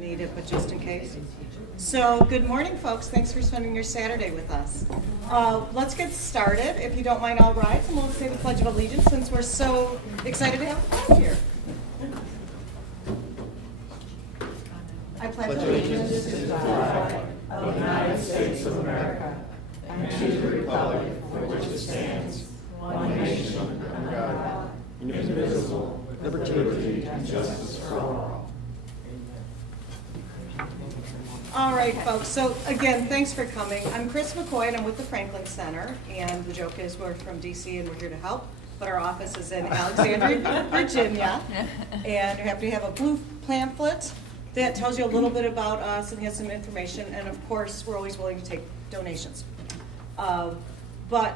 Need it, but just in case. So, good morning, folks. Thanks for spending your Saturday with us. Let's get started. If you don't mind, I'll rise and we'll say the Pledge of Allegiance since we're so excited to have a flag here. I pledge allegiance to the flag of the United States of America and to the republic for which it stands, one nation under God, indivisible, with liberty and justice for all. All right, folks. So again, thanks for coming. I'm Chris McCoy, and I'm with the Franklin Center. And the joke is we're from DC and we're here to help, but our office is in Alexandria, Virginia. And we're happy to have a blue pamphlet that tells you a little bit about us and has some information. And of course, we're always willing to take donations. I'm a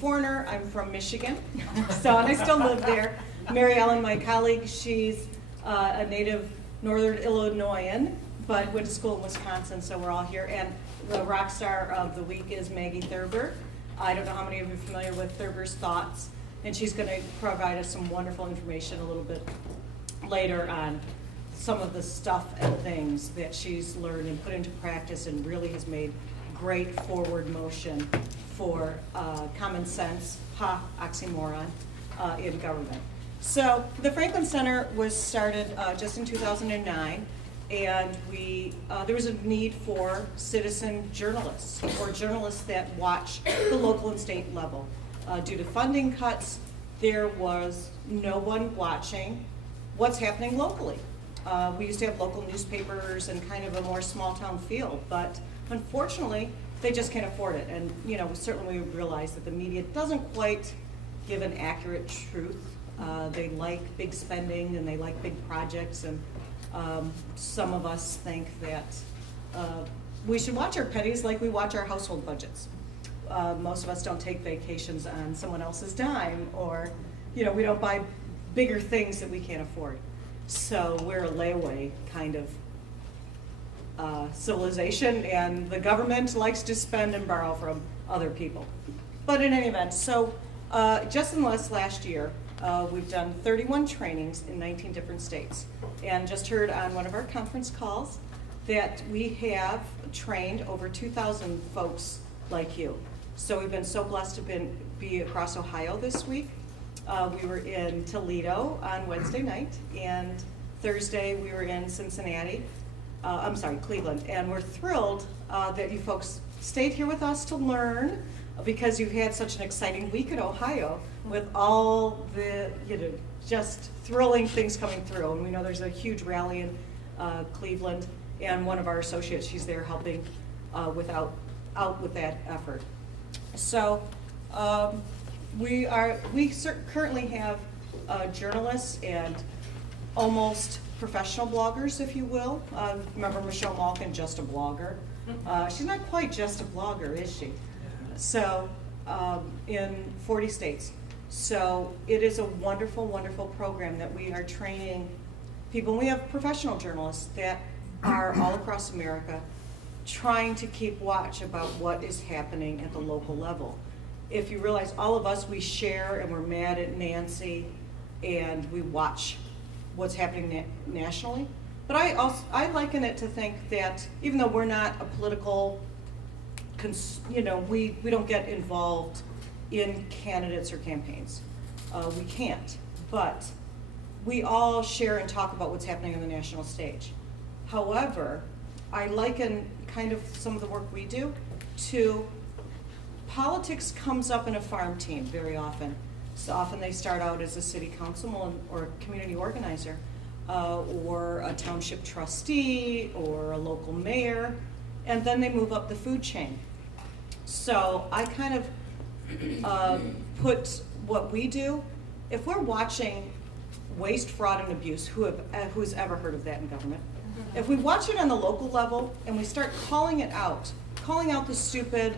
foreigner. I'm from Michigan, and I still live there. Mary Ellen, my colleague, she's a native Northern Illinoisan, but went to school in Wisconsin, so we're all here. And the rock star of the week is Maggie Thurber. I don't know how many of you are familiar with Thurber's Thoughts, and she's going to provide us some wonderful information a little bit later on some of the stuff and things that she's learned and put into practice and really has made great forward motion for common sense, oxymoron, in government. So the Franklin Center was started just in 2009, and there was a need for citizen journalists, or journalists that watch the local and state level. Due to funding cuts, there was no one watching what's happening locally. We used to have local newspapers and kind of a more small town feel, but unfortunately, they just can't afford it. And certainly we realize that the media doesn't quite give an accurate truth. They like big spending and they like big projects, and some of us think that we should watch our pennies like we watch our household budgets. Most of us don't take vacations on someone else's dime, or we don't buy bigger things that we can't afford. So we're a layaway kind of civilization, and the government likes to spend and borrow from other people. But in any event, so just in the last year, we've done 31 trainings in 19 different states, and just heard on one of our conference calls that we have trained over 2,000 folks like you. So we've been so blessed to be across Ohio this week. We were in Toledo on Wednesday night, and Thursday we were in Cleveland, and we're thrilled that you folks stayed here with us to learn, because you've had such an exciting week in Ohio with all the just thrilling things coming through. And we know there's a huge rally in Cleveland, and one of our associates, she's there helping with that effort. So we currently have journalists and almost professional bloggers, if you will. Remember Michelle Malkin, just a blogger? She's not quite just a blogger, is she? So in 40 states. So it is a wonderful, wonderful program that we are training people. We have professional journalists that are all across America trying to keep watch about what is happening at the local level. If you realize, all of us, we share and we're mad at Nancy, and we watch what's happening nationally. But I liken it to think that even though we're not a political, we don't get involved in candidates or campaigns. We can't, but we all share and talk about what's happening on the national stage. However, I liken kind of some of the work we do to politics comes up in a farm team very often. So often they start out as a city councilman or a community organizer, or a township trustee, or a local mayor, and then they move up the food chain. So I kind of put what we do, if we're watching waste, fraud, and abuse, who's ever heard of that in government? If we watch it on the local level and we start calling it out, calling out the stupid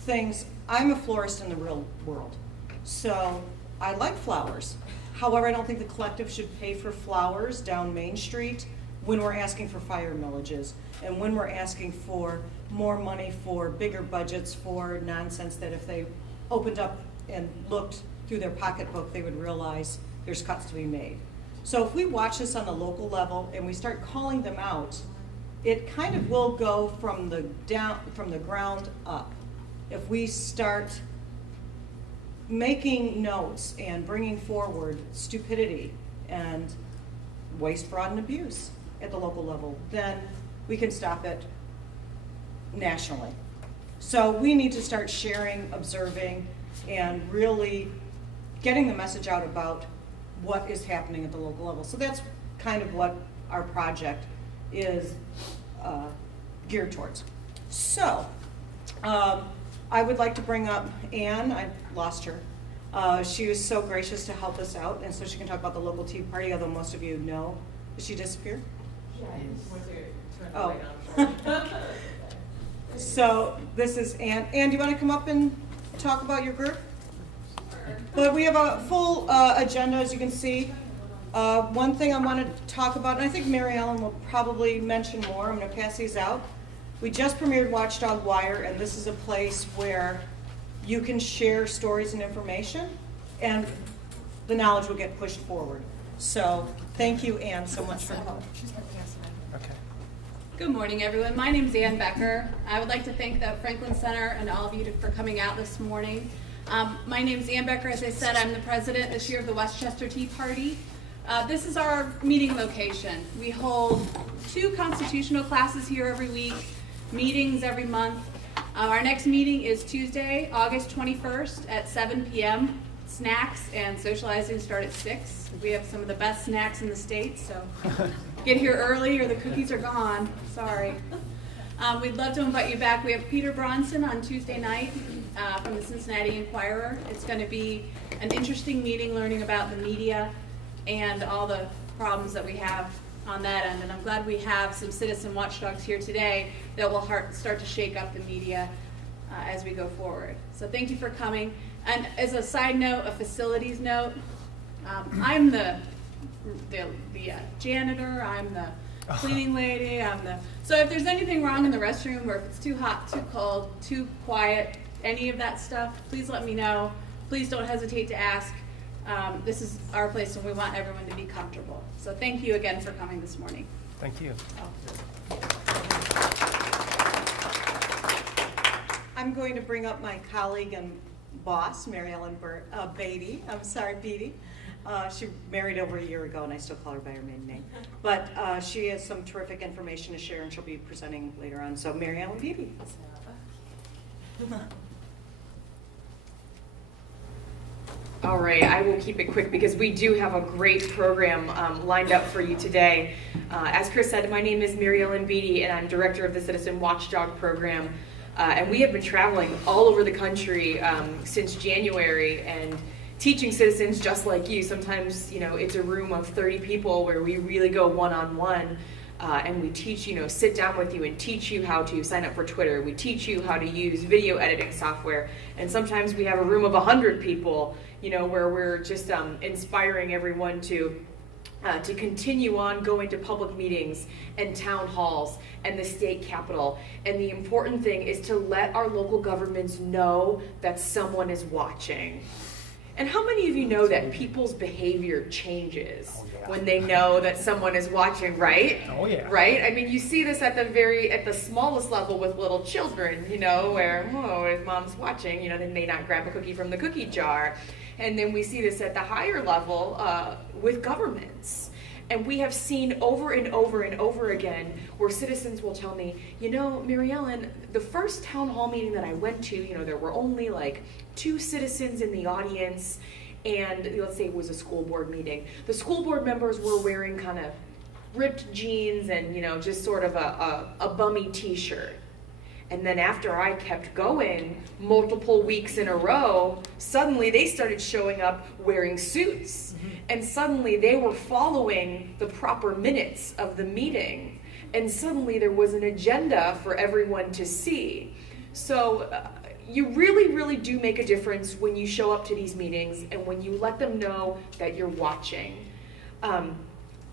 things. I'm a florist in the real world, so I like flowers. However, I don't think the collective should pay for flowers down Main Street when we're asking for fire millages, and when we're asking for more money for bigger budgets for nonsense that if they opened up and looked through their pocketbook, they would realize there's cuts to be made. So if we watch this on the local level and we start calling them out, it kind of will go from the ground up. If we start making notes and bringing forward stupidity and waste, fraud, and abuse at the local level, then we can stop it nationally. So we need to start sharing, observing, and really getting the message out about what is happening at the local level. So that's kind of what our project is geared towards. So I would like to bring up Anne. I lost her. She was so gracious to help us out, and so she can talk about the local Tea Party, although most of you know. Did she disappear? Oh. So this is Anne. Anne, do you want to come up and talk about your group? But we have a full agenda, as you can see. One thing I want to talk about, and I think Mary Ellen will probably mention more. I'm going to pass these out. We just premiered Watchdog Wire, and this is a place where you can share stories and information, and the knowledge will get pushed forward. So thank you, Anne, so much for coming. Okay. Good morning, everyone. My name is Ann Becker. I would like to thank the Franklin Center and all of you for coming out this morning. My name is Ann Becker. As I said, I'm the president this year of the Westchester Tea Party. This is our meeting location. We hold 2 constitutional classes here every week, meetings every month. Our next meeting is Tuesday, August 21st at 7 p.m. Snacks and socializing start at 6. We have some of the best snacks in the state, so get here early or the cookies are gone. Sorry. We'd love to invite you back. We have Peter Bronson on Tuesday night from the Cincinnati Enquirer. It's going to be an interesting meeting learning about the media and all the problems that we have on that end. And I'm glad we have some citizen watchdogs here today that will start to shake up the media as we go forward. So thank you for coming. And as a side note, a facilities note, I'm the janitor, I'm the cleaning lady, so if there's anything wrong in the restroom, or if it's too hot, too cold, too quiet, any of that stuff, please let me know. Please don't hesitate to ask. This is our place and we want everyone to be comfortable. So thank you again for coming this morning. Thank you. I'm going to bring up my colleague and boss, Mary Ellen Beatty. Beatty. She married over a year ago, and I still call her by her maiden name. But she has some terrific information to share, and she'll be presenting later on. So, Mary Ellen Beatty. All right, I will keep it quick because we do have a great program lined up for you today. As Chris said, my name is Mary Ellen Beatty, and I'm director of the Citizen Watchdog program. And we have been traveling all over the country since January and teaching citizens just like you. Sometimes, it's a room of 30 people where we really go one-on-one and we teach, sit down with you and teach you how to sign up for Twitter. We teach you how to use video editing software. And sometimes we have a room of 100 people, where we're just inspiring everyone to continue on going to public meetings and town halls and the state capitol. And the important thing is to let our local governments know that someone is watching. And how many of you know that people's behavior changes when they know that someone is watching, right? Oh yeah. Right? I mean, you see this at the smallest level with little children, where, if mom's watching, they may not grab a cookie from the cookie jar. And then we see this at the higher level with governments. And we have seen over and over and over again where citizens will tell me, Mary Ellen, the first town hall meeting that I went to, there were only like 2 citizens in the audience, and let's say it was a school board meeting. The school board members were wearing kind of ripped jeans and, just sort of a bummy t-shirt. And then after I kept going multiple weeks in a row, suddenly they started showing up wearing suits. Mm-hmm. And suddenly they were following the proper minutes of the meeting. And suddenly there was an agenda for everyone to see. So you really, really do make a difference when you show up to these meetings and when you let them know that you're watching.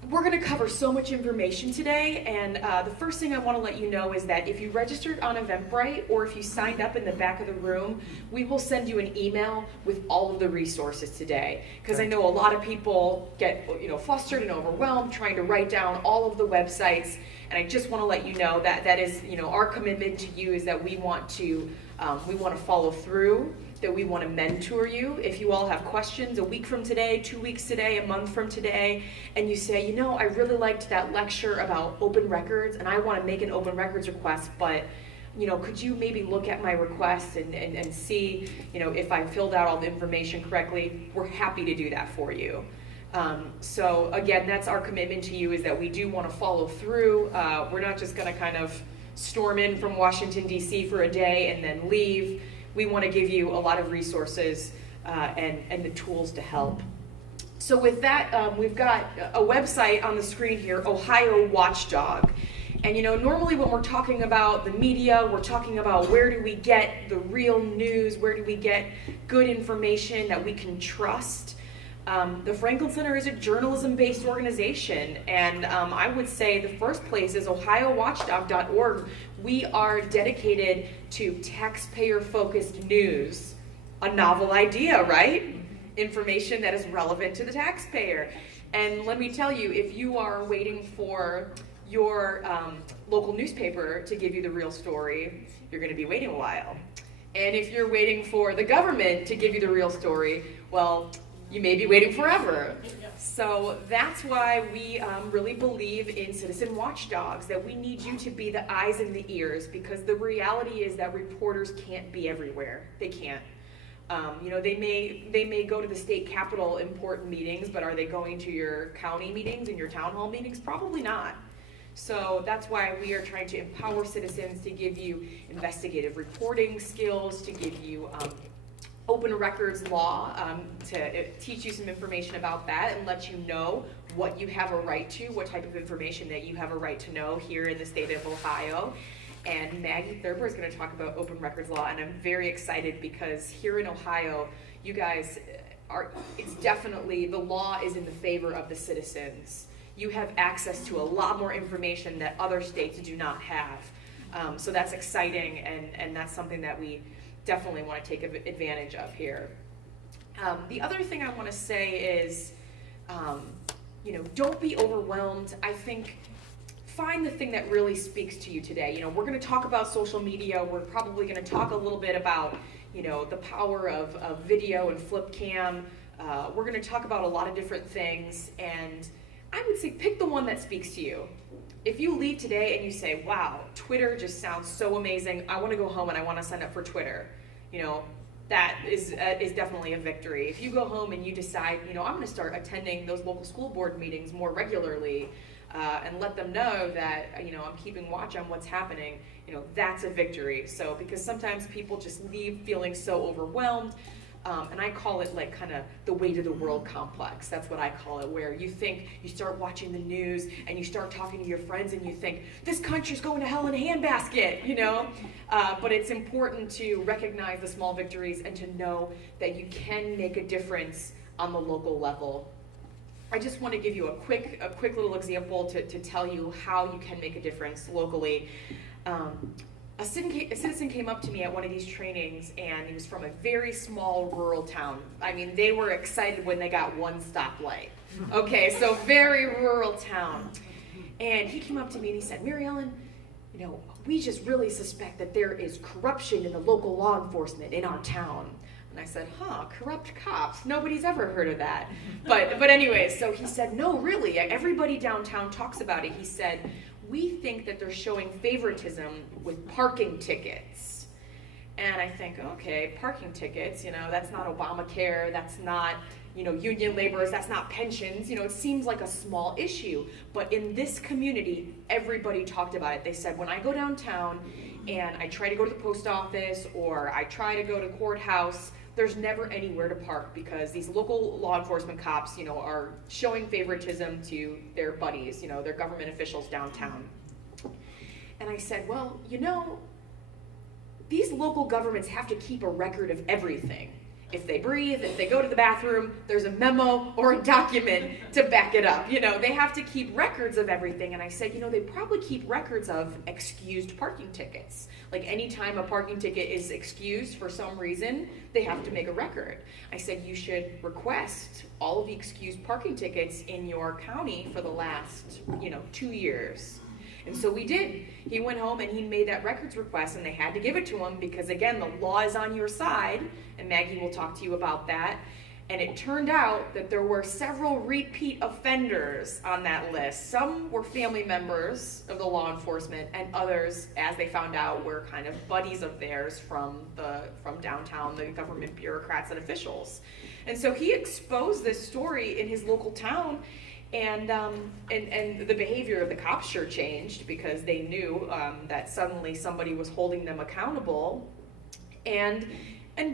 we're going to cover so much information today, and the first thing I want to let you know is that if you registered on Eventbrite or if you signed up in the back of the room, we will send you an email with all of the resources today. Because I know a lot of people get flustered and overwhelmed trying to write down all of the websites, and I just want to let you know that that is our commitment to you is that we want to follow through, that we want to mentor you. If you all have questions a week from today, 2 weeks today, a month from today, and you say, I really liked that lecture about open records and I want to make an open records request, but could you maybe look at my request and see if I filled out all the information correctly? We're happy to do that for you. So again, that's our commitment to you, is that we do want to follow through. We're not just going to kind of storm in from Washington, D.C. for a day and then leave. We want to give you a lot of resources and the tools to help. So with that, we've got a website on the screen here, Ohio Watchdog. And normally when we're talking about the media, we're talking about where do we get the real news, where do we get good information that we can trust. The Franklin Center is a journalism-based organization, and I would say the first place is ohiowatchdog.org. We are dedicated to taxpayer-focused news, a novel idea, right? Information that is relevant to the taxpayer. And let me tell you, if you are waiting for your local newspaper to give you the real story, you're going to be waiting a while. And if you're waiting for the government to give you the real story, well, you may be waiting forever. So that's why we really believe in citizen watchdogs, that we need you to be the eyes and the ears, because the reality is that reporters can't be everywhere. They can't. They may go to the state capitol important meetings, but are they going to your county meetings and your town hall meetings? Probably not. So that's why we are trying to empower citizens, to give you investigative reporting skills, to give you open records law, to teach you some information about that and let you know what you have a right to, what type of information that you have a right to know here in the state of Ohio. And Maggie Thurber is going to talk about open records law, and I'm very excited because here in Ohio, you guys it's definitely, the law is in the favor of the citizens. You have access to a lot more information that other states do not have. So that's exciting, and that's something that we definitely want to take advantage of here. The other thing I want to say is, don't be overwhelmed. I think find the thing that really speaks to you today. We're going to talk about social media. We're probably going to talk a little bit about, the power of video and flip cam. We're going to talk about a lot of different things, and I would say pick the one that speaks to you. If you leave today and you say, wow, Twitter just sounds so amazing, I want to go home and I want to sign up for Twitter, that is definitely a victory. If you go home and you decide, I'm going to start attending those local school board meetings more regularly, and let them know that, I'm keeping watch on what's happening, that's a victory. So, because sometimes people just leave feeling so overwhelmed, and I call it like kind of the weight of the world complex. That's what I call it, where you start watching the news and you start talking to your friends and you think, this country's going to hell in a handbasket, but it's important to recognize the small victories and to know that you can make a difference on the local level. I just want to give you a quick little example to tell you how you can make a difference locally. A citizen came up to me at one of these trainings, and he was from a very small rural town. I mean, they were excited when they got one stoplight. Okay, so very rural town. And he came up to me and he said, Mary Ellen, we just really suspect that there is corruption in the local law enforcement in our town. And I said, corrupt cops? Nobody's ever heard of that. But anyway, so he said, no, really, everybody downtown talks about it. He said, we think that they're showing favoritism with parking tickets. And I think, okay, parking tickets, that's not Obamacare, that's not, union laborers, that's not pensions, it seems like a small issue. But in this community, everybody talked about it. They said, when I go downtown and I try to go to the post office or I try to go to courthouse, there's never anywhere to park because these local law enforcement cops, are showing favoritism to their buddies, their government officials downtown. And I said, well, these local governments have to keep a record of everything. If they breathe, if they go to the bathroom, there's a memo or a document to back it up. You know, they have to keep records of everything. And I said, you know, they probably keep records of excused parking tickets. Like anytime a parking ticket is excused for some reason, they have to make a record. I said, you should request all of the excused parking tickets in your county for the last, 2 years. And so we did. He went home and he made that records request, and they had to give it to him because, again, the law is on your side, and Maggie will talk to you about that. And it turned out that there were several repeat offenders on that list. Some were family members of the law enforcement, and others, as they found out, were kind of buddies of theirs from downtown, the government bureaucrats and officials. And so he exposed this story in his local town. And the behavior of the cops sure changed because they knew that suddenly somebody was holding them accountable. And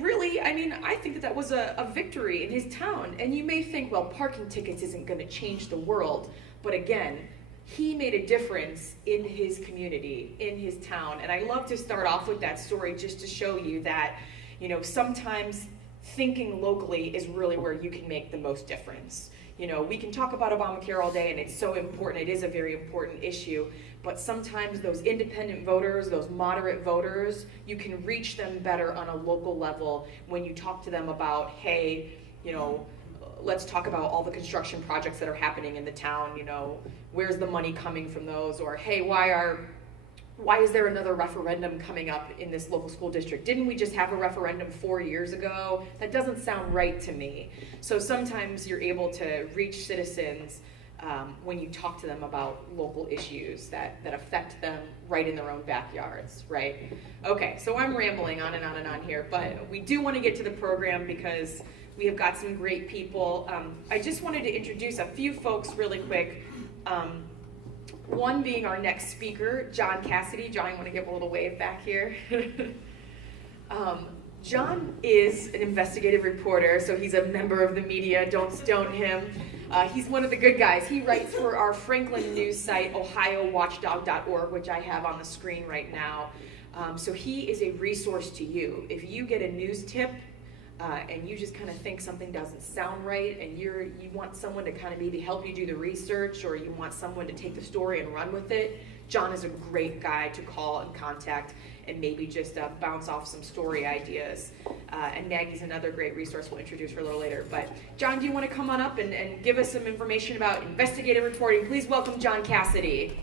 really, I mean, I think that was a victory in his town. And you may think, well, parking tickets isn't going to change the world. But again, he made a difference in his community, in his town. And I love to start off with that story just to show you that, sometimes thinking locally is really where you can make the most difference. We can talk about Obamacare all day, and it's so important. It is a very important issue. But sometimes those independent voters, those moderate voters, you can reach them better on a local level when you talk to them about, hey, let's talk about all the construction projects that are happening in the town. Where's the money coming from those? Or, hey, why is there another referendum coming up in this local school district? Didn't we just have a referendum 4 years ago? That doesn't sound right to me. So sometimes you're able to reach citizens when you talk to them about local issues that affect them right in their own backyards, right? Okay, so I'm rambling on and on and on here, but we do want to get to the program because we have got some great people. I just wanted to introduce a few folks really quick. One being our next speaker, John Cassidy. John, you want to give a little wave back here? John is an investigative reporter, so he's a member of the media. Don't stone him. He's one of the good guys. He writes for our Franklin news site, ohiowatchdog.org, which I have on the screen right now. So he is a resource to you. If you get a news tip and you just kind of think something doesn't sound right, and you want someone to kind of maybe help you do the research, or you want someone to take the story and run with it, John is a great guy to call and contact and maybe just bounce off some story ideas. And Maggie's another great resource we'll introduce her a little later. But John, do you want to come on up and give us some information about investigative reporting? Please welcome John Cassidy.